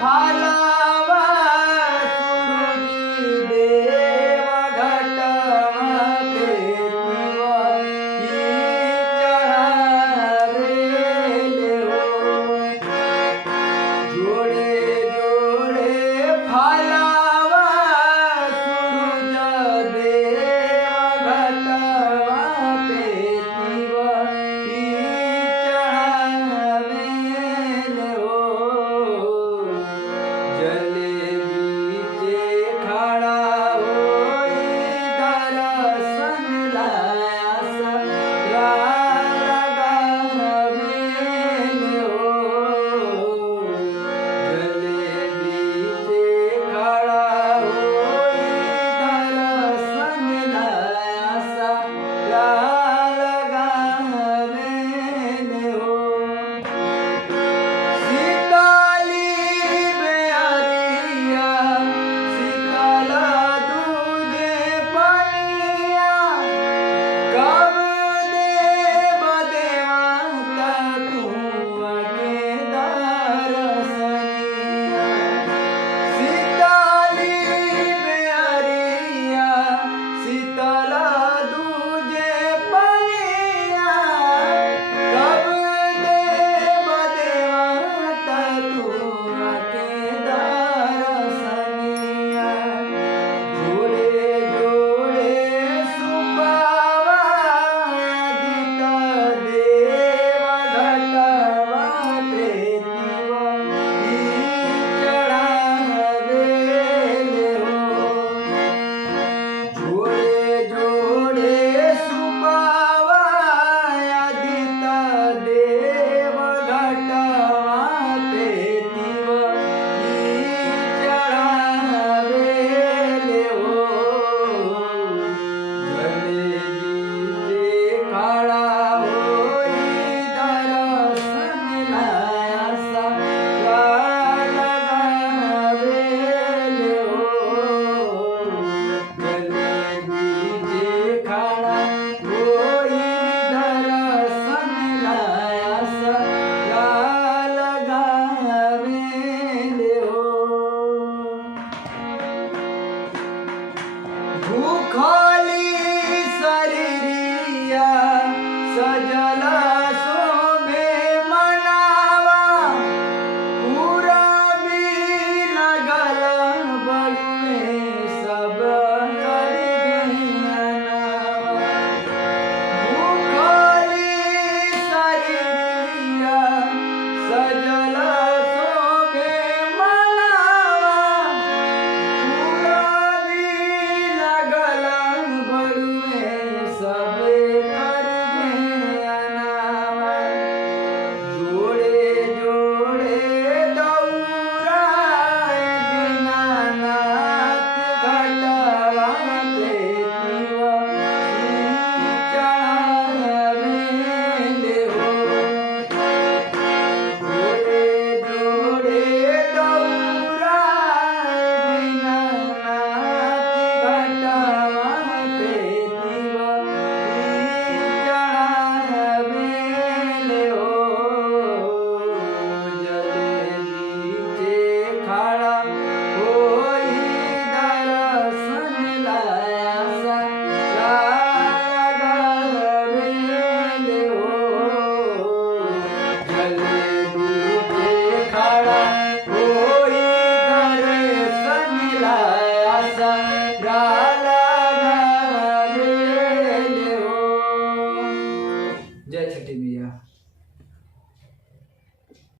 फालावा सूरज देव घटवा पेतिवा ई चढ़ावेले हो। जोड़े जोड़े फालावा सूरज देव घटवा पेतिवा ई चढ़ावेले हो। जले बीचे खड़ा होई दर्शन लासा लगावेले हो। जले बीचे खड़ा होई दर्शन लासा लगावेले हो। सीताली बेअरिया शीतल दूजे पनिया कब देव देवता तुमके दर्शनिया। सीताली बेअरिया शीतल दूजे पनिया कब देव देवता तुमके दर्शनिया। जोड़े जोड़े सुबावा दित देव घटवा पेतिवा ई चढ़ावेले हो। जोड़े जोड़े सुबावा दित देव घटवा पेतिवा ई चढ़ावेले हो। जले बीचे खड़ा होई दर्शन लासा लगावेले हो। जले बीचे खड़ा होई दर्शन लासा लगावेले हो। भूखली शरीरिया सजल शोभे मनावा पूरा भी लगल बड़ुए सब कर गहनावा। भूखली शरीरिया सजल शोभे मनावा पूरा भी लगल बड़ुए सब कर गहनावा। जोड़े जोड़े दौरा दीनानाथ घटवा पेतिवा ई चढ़ावेले हो। जोड़े जोड़े दौरा दीनानाथ घटवा पेतिवा ई चढ़ावेले हो। जले बीचे खड़ा होई दर्शन लासा लगावेले हो। जले बीचे खड़ा होई दर्शन लासा लगावेले हो। जय छठी मैया।